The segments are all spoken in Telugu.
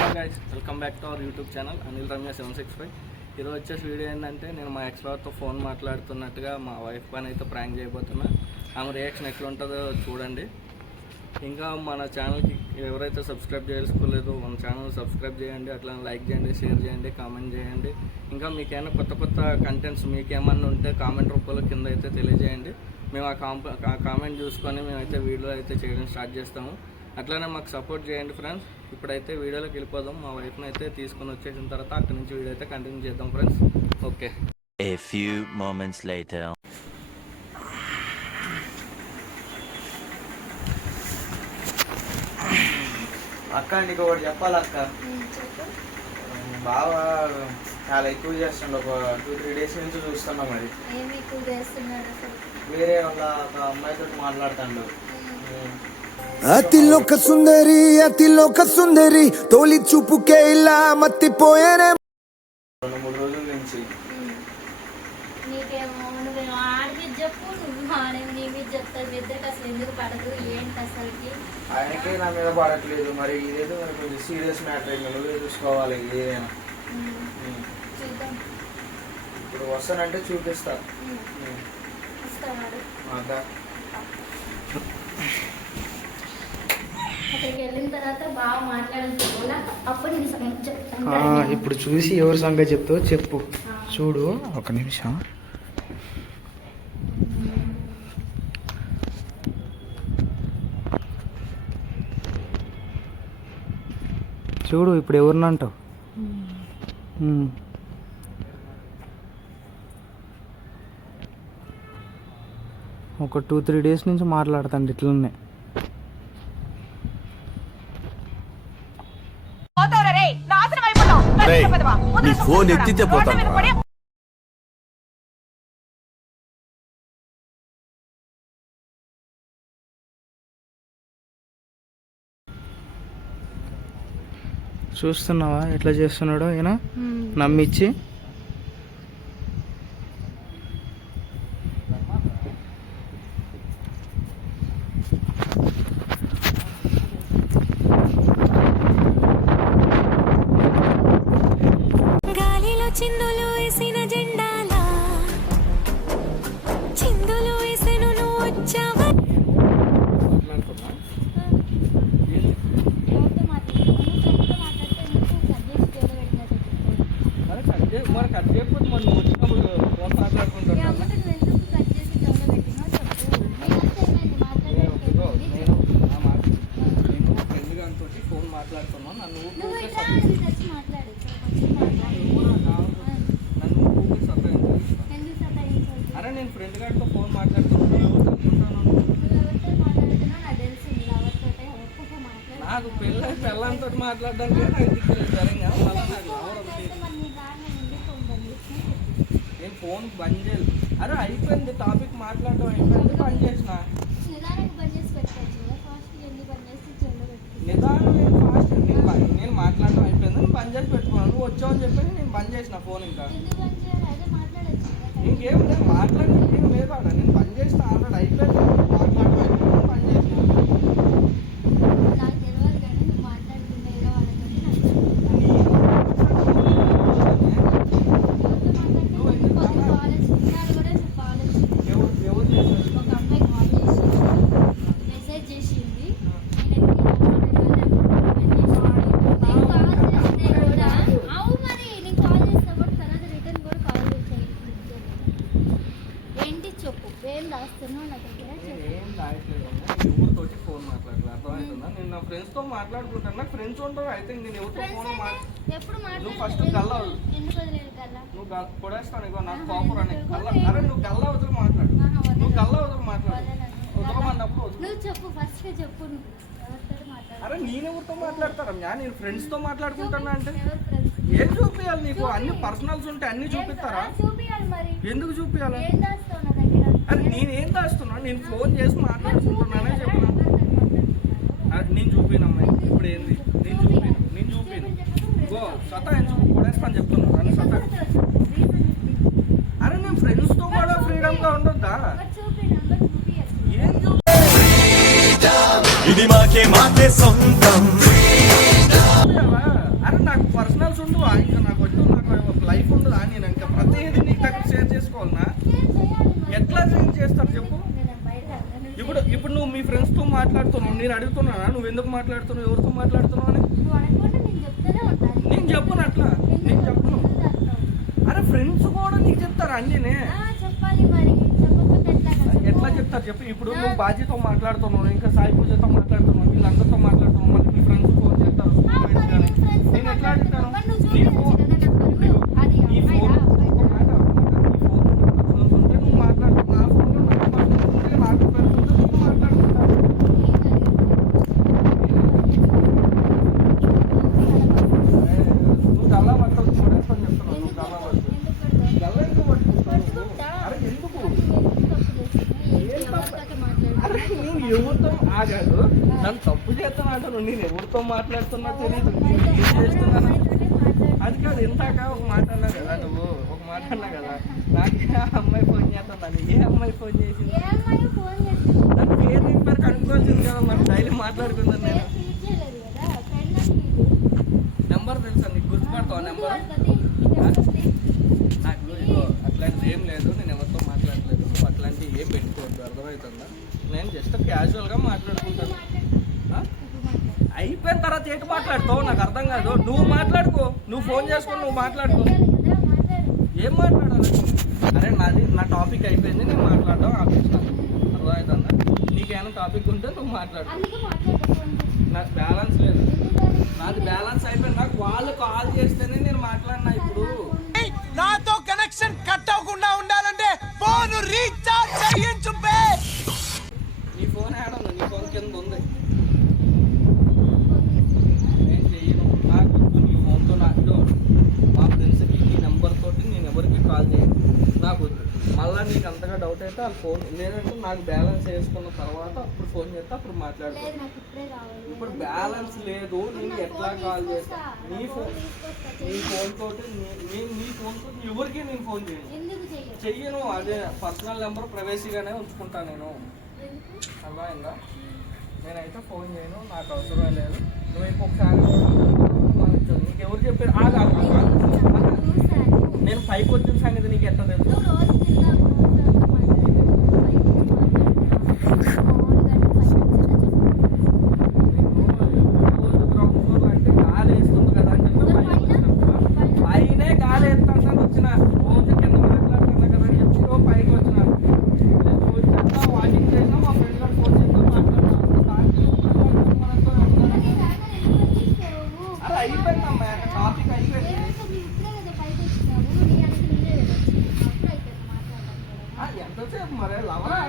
Guys welcome back to our YouTube channel Anil Ramya seven six five ఈరోజు వచ్చేసి వీడియో ఏంటంటే నేను మా ఎక్స్ ఫోన్ మాట్లాడుతున్నట్టుగా మా వైఫ్ పని అయితే ప్రాంక్ చేయబోతున్నా. ఆమె రియాక్షన్ ఎట్లా ఉంటుందో చూడండి. ఇంకా మన ఛానల్కి ఎవరైతే సబ్స్క్రైబ్ చేసుకోలేదో మన ఛానల్ సబ్స్క్రైబ్ చేయండి అట్లా లైక్ చేయండి షేర్ చేయండి కామెంట్ చేయండి. ఇంకా మీకేమైనా కొత్త కొత్త కంటెంట్స్ మీకేమన్నా ఉంటే కామెంట్ రూపంలో కింద అయితే తెలియజేయండి. మేము ఆ ఆ కామెంట్ చూసుకొని మేమైతే వీడియో అయితే చేయడం స్టార్ట్ చేస్తాము. అట్లానే మాకు సపోర్ట్ చేయండి ఫ్రెండ్స్ ఇప్పుడైతే వీడియోలోకి వెళ్ళిపోదాం. మా వైఫ్ని అయితే తీసుకొని వచ్చేసిన తర్వాత అక్కడి నుంచి వీడియో అయితే కంటిన్యూ చేద్దాం friends okay A few moments later. అక్క నీకు ఒకటి చెప్పాలి అక్క? బాగా చాలా ఎక్కువ చేస్తుండ. ఒక టూ త్రీ డేస్ నుంచి చూస్తున్నా మరి. వేరే వాళ్ళ ఒక అమ్మాయితో మాట్లాడుతాడు. అతిలోక సుందరి అతిలోక సుందరి తోలి చూపుకే ఇలా మత్తిపోయేనే. రెండు మూడు రోజుల నుంచి. నీకేమో నువ్వేమో ఆడి మీద చెప్పు నువ్వు ఆడేమి నీ మీద చెప్తావు మీ ఇద్దరికి అసలు ఎందుకు పడదు ఏంటి అసలుకి? ఆయనకే నా మీద పడట్లేదు మరి ఇదేదో మరి కొంచెం సీరియస్ మ్యాటర్ నువ్వే చూసుకోవాలి ఏదైనా. ఉమ్, ఉమ్. చూద్దాం. ఇప్పుడు వస్తానంటే చూపిస్తా. ఉమ్, ఉమ్. వస్తావాడు అదా అక్కడికి వెళ్ళిన తర్వాత బాగా మాట్లాడాలి అప్పుడు నేను సంగతి చెప్తాను ఇప్పుడు చూసి ఎవరి సంగతి చెప్తావో చెప్పు. చూడు ఒక నిమిషం. చూడు ఇప్పుడు ఎవరిని అంటావు? ఉమ్. ఒక టూ త్రీ డేస్ నుంచి మాట్లాడతాండి ఇట్లనే. నీ ఫోన్ ఎత్తితే. చూస్తున్నావా? ఎట్లా చేస్తున్నాడో ఈయన? నమ్మిచ్చి. మాట్లాడడానికి నాకు దిక్కులేదు మళ్ళీ నాకు నేను ఫోన్ బంద్ చేయాలి అరే అయిపోయింది. టాపిక్ మాట్లాడడం అయిపోయింది. బంద్ చేసిన? నిదానం నేను ఫాస్ట్ నేను నేను మాట్లాడడం అయిపోయింది. నేను బంద్ చేసి పెట్టుకున్నాను నువ్వు వచ్చావని చెప్పి నేను బంద్ చేసిన ఫోన్ ఇంకా. ఇంకేం లేదు. మాట్లాడి ఏం లేదు. ఆడ. నేను బంద్ చేసిన ఆల్రెడీ అయిపోయింది మాట్లాడడం అయిపోయింది బంద్ చేసిన నాకు తెలియదు కానీ నువ్వు మాట్లాడుతుంటే ఏదో వాళ్ళతో నువ్వు ఎందుకు కొత్త కాలేజ్ ఉన్నాడు కూడా కాలేజ్ ఎవరు ఎవరు చేశారు ఒక అమ్మాయి కాల్ చేసింది మెసేజ్ చేసింది నేను కాల్ చేస్తే కూడా అవు మరి నేను కాల్ చేస్తే కూడా తర్వాత రిటర్న్ కూడా కాల్ చేసాయి ఏంటి చెప్పు ఏం రాస్తున్నావు నా దగ్గర చెప్పు ఏం రాయట్లేదు ఎవరితోటి ఫోన్ మాట్లాడలేదు అర్థమవుతుందా నేను నా మాట్లాడుకుంటాను నాకు ఫ్రెండ్స్ ఉంటారు అయితే నేను ఎవరితో ఫ్రెండ్స్ ఫోన్ నువ్వు ఫస్ట్ కల్లా నువ్వు కొడేస్తాను ఇగో నాకు కాపర్ అని కల్లా అరే నువ్వు గల్లా వదిలి మాట్లాడు. నువ్వు గల్లా వదిలి మాట్లాడు. వదలమన్నప్పుడు వదులు. నువ్వు చెప్పు ఫస్ట్ చెప్పు నువ్వు. ఎవరితో అరే మాట్లాడతారా నేను ఫ్రెండ్స్తో మాట్లాడుకుంటున్నా అంటే? ఎవరు ఫ్రెండ్స్ ఏం చూపించాలి నీకు? అన్ని పర్సనల్స్ ఉంటే అన్ని చూపిస్తారా? ఎందుకు చూపించాలి అరే నేను దాస్తున్నా నేను ఫోన్ చేసి మాట్లాడుకుంటున్నానే చెప్పిన? అరే నేను చూపిన అమ్మాయి ఇప్పుడు ఏంది? నేను చూపిను నేను చూపిను. గో సతాయించు కొడేస్తాను చెప్తున్నాను నన్ను సతా అరే నేను ఫ్రెండ్స్తో కూడా ఫ్రీడమ్గా ఉండొద్దా? ఏం ఇది మాకే మాకే సొంతం. అరే నాకు పర్సనల్స్ ఉండవు? ఇంకా నాకు వచ్చి నాకు ఒక లైఫ్ ఉండదు? నేను ఇంకా ప్రతిదీ నీకు నాకు షేర్ చేసుకోవాలన్నా ఎట్లా చేస్తారు చెప్పు. ఇప్పుడు ఇప్పుడు నువ్వు మీ ఫ్రెండ్స్తో అడుగుతున్నానా? నువ్వు ఎందుకు మాట్లాడుతున్నావు? ఎవరితో మాట్లాడుతున్నావు అని? నేను నేను చెప్పను అట్లా. నేను చెప్పను. అరే ఫ్రెండ్స్ కూడా నీకు చెప్తారు అన్నీనే? ఎట్లా చెప్తారు చెప్పి. ఇప్పుడు నువ్వు బాధ్యతో మాట్లాడుతున్నావు ఇంకా సాయి పూజతో మాట్లాడుతున్నావు వీళ్ళందరితో మాట్లాడుతున్నావు మళ్ళీ మీ ఫ్రెండ్స్ ఫోన్ చేస్తారు నేను ఎట్లా అడుగుతాను మరి నువ్వు నీ చూడలేదు ఫోన్ కదా నెంబరు. అది నీ అమ్మాయిదా, ఫోన్ అబ్బాయిదా? ఒక మాట, ఒక మాట. నీ ఫోన్ ఫోన్స్ ఉంటే నువ్వు మాట్లాడు నా ఫోన్లో నాకు మాట్లాడుతుంటే నాకు ఫ్రెండ్స్ ఉంటే నువ్వు మాట్లాడుకుంటావు నువ్వు గల్లా పట్టదు చూడేస్తాను చెప్తున్నావు నువ్వు గల్లా పట్టు గల్లా ఎందుకు పట్టుకుంటావు అరే ఎందుకు అరే నేను ఆగాదు నన్ను తప్పు చేస్తున్నా అంటాను నేను ఎవరితో మాట్లాడుతున్నా తెలియదు నేను ఏం చేస్తున్నాను? అది కాదు ఇందాక ఒక మాట అన్నా కదా నువ్వు. ఒక మాట అన్నా కదా. నాకు ఆ అమ్మాయి ఫోన్ చేస్తుందని ఏ అమ్మాయి ఫోన్ చేసింది? దాని పేరు పేరు కనుక్కోవాల్సింది కదా మనం డైలీ మాట్లాడుకుందాం నేను నెంబర్ తెలుసా నీకు గుర్తుపడతావు నెంబర్ నాకు ఇదిగో అట్లాంటిది ఏం లేదు నేను ఎవరితో మాట్లాడలేదు నువ్వు అట్లాంటివి ఏం పెట్టుకోవద్దు అర్థమవుతుందా నేను జస్ట్ క్యాజువల్గా మాట్లాడుకుంటాను ఆ? అయిపోయిన తర్వాత ఏంటి మాట్లాడుతావు? నాకు అర్థం కాదు. నువ్వు మాట్లాడుకో. నువ్వు ఫోన్ చేసుకొని నువ్వు మాట్లాడుకో. ఏం మాట్లాడాలి? అరే నాది నా టాపిక్ అయిపోయింది. నేను మాట్లాడడం ఆపిస్తాను అర్థమవుతుందా నీకేమైనా టాపిక్ ఉంటే నువ్వు మాట్లాడు. నాకు బ్యాలెన్స్ లేదు. నాది బ్యాలెన్స్ అయిపోయింది. నాకు వాళ్ళు కాల్ చేస్తేనే నేను మాట్లాడినా ఇప్పుడు. ఫోన్ లేదంటే నాకు బ్యాలెన్స్ వేసుకున్న తర్వాత అప్పుడు ఫోన్ చేస్తే అప్పుడు మాట్లాడుకో ఇప్పుడు బ్యాలెన్స్ లేదు నేను ఎట్లా కాల్ చేస్తా? నీ ఫోన్ నీ ఫోన్ తోటి నేను నీ ఫోన్ తోటి ఎవరికి నేను ఫోన్ చేయను. చెయ్యను అదే పర్సనల్ నెంబర్ ప్రైవసీగానే ఉంచుకుంటా నేను. అర్థమైందా? నేనైతే ఫోన్ చేయను నాకు అవసరం లేదు. నువ్వు ఇంకొకసారి వచ్చిన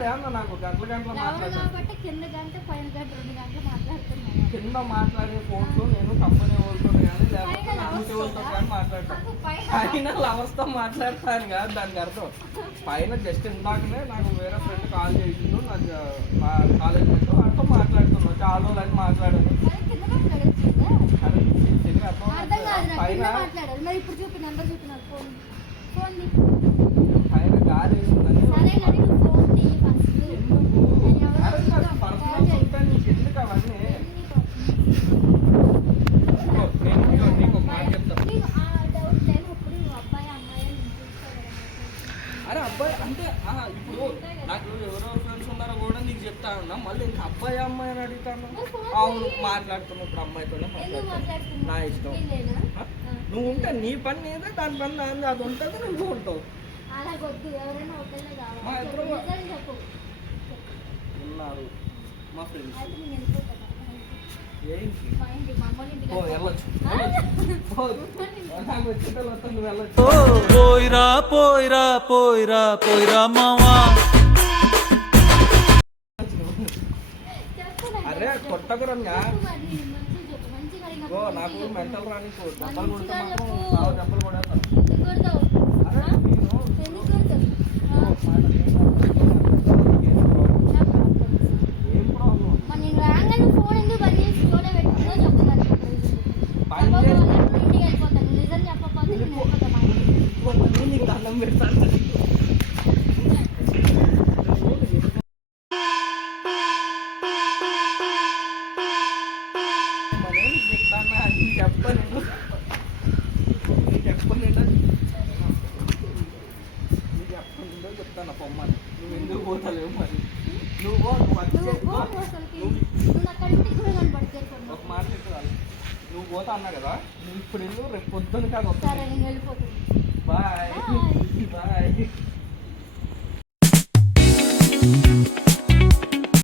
నాకు గంటల గంటల మాట్లాడతాను. కాబట్టి కింద గంట పైన గంట రెండు గంటలు మాట్లాడుతున్నాను కింద మాట్లాడే ఫోన్లో నేను కంపెనీ వాళ్ళతో కానీ లేకపోతే ఇంటి వాళ్ళతో కానీ మాట్లాడతాను. పైన లవర్స్తో మాట్లాడతాను కాదు దానికి అర్థం. పైన జస్ట్ ఇందాకనే నాకు వేరే ఫ్రెండ్ కాల్ చేసిండు నాకు మా కాలేజ్ ఫ్రెండ్ వాటితో మాట్లాడుతున్నాను చాలా రోజులు అని మాట్లాడాను. అర్థం పైన కింద మాట్లాడాలి. మరి ఇప్పుడు చూపి నెంబర్ చూపి నాకు. ఫోన్ ఫోన్ని పైన గాలి వేసిందని సరే కానీ నువ్వు ఫోన్ని ఫస్ట్ ఎందుకు అరే నాకు పర్సనల్స్ ఉంటాయి నీకు ఎందుకు అవన్నీ ఇదిగో, నేను ఇదిగో నీకు ఒక మాట చెప్తాను నీకు ఆ డౌట్ లేదు ఇప్పుడు నువ్వు అబ్బాయి అమ్మాయి అని నేను చూస్తా కదా అరే అబ్బాయి అంటే ఆ, ఇప్పుడు నాకు ఎవరెవరు ఫ్రెండ్స్ ఉన్నారో కూడా నీకు చెప్తా ఉన్నా మళ్ళీ ఇంకా అబ్బాయి అమ్మాయి అని అడుగుతాను. అవును మాట్లాడుతున్నా ఇప్పుడు అమ్మాయితోనే మాట్లాడుతున్నావు? నా ఇష్టం? నువ్వు ఉంటే నీ పని నీదే దాని పని నాది అది ఉంటుంది నువ్వు ఉంటావు. ఉన్నారు. మా ఫ్రెండ్స్ పోయిరా పోయిరా పోయిరా పోయిరా మావా. అరే కొట్టకు రమ్య చెప్పు మరి, మంచిగా చెప్పు, మంచిగా అడిగినప్పుడు ఓ నాకు. మెంటల్ రాని దెబ్బలు కొడితే మాత్రం దెబ్బలు కొడేస్తాను ఎందుకు కొడతావు? పోతాను పొమ్మని నువ్వు ఎందుకు పోతలేవు మరి? నువ్వు ఒక మాట చెప్పాలి నువ్వు పోతా అన్నా కదా? నువ్వు ఇప్పుడు వెళ్ళు రేపు పొద్దున్న కాదు బాయ్. బాయ్.